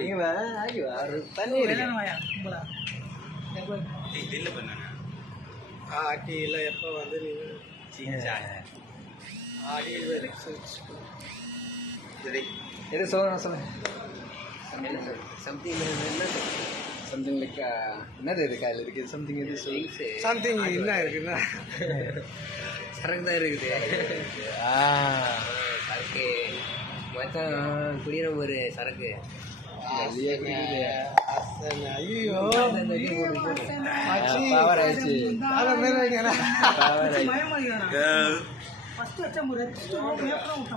நீங்க ஐயோ தண்ணி ஆட்டியில் எப்போ வந்து ஆடி எது சொல்லுங்க சொல்லுங்க சம்திங் சம்திங் லைக் என்னது இருக்கு அதில் இருக்குது சம்திங் எது சம்திங் என்ன இருக்குன்னா சரக்கு தான் இருக்குது. சரக்கு மொத்தம் குடிக்கிற ஒரு சரக்கு ஐயோ பவர் ஆயிடுச்சு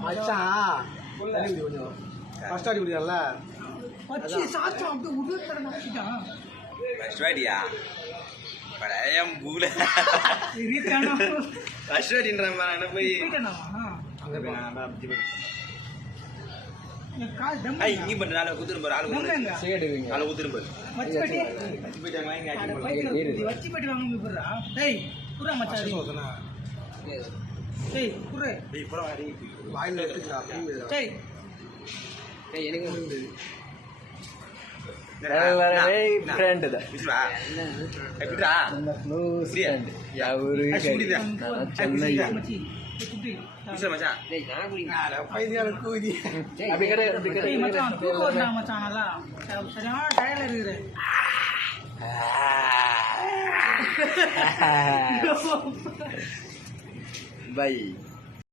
மச்சான் ஃபர்ஸ்ட் ஆடி குடிக்கல பை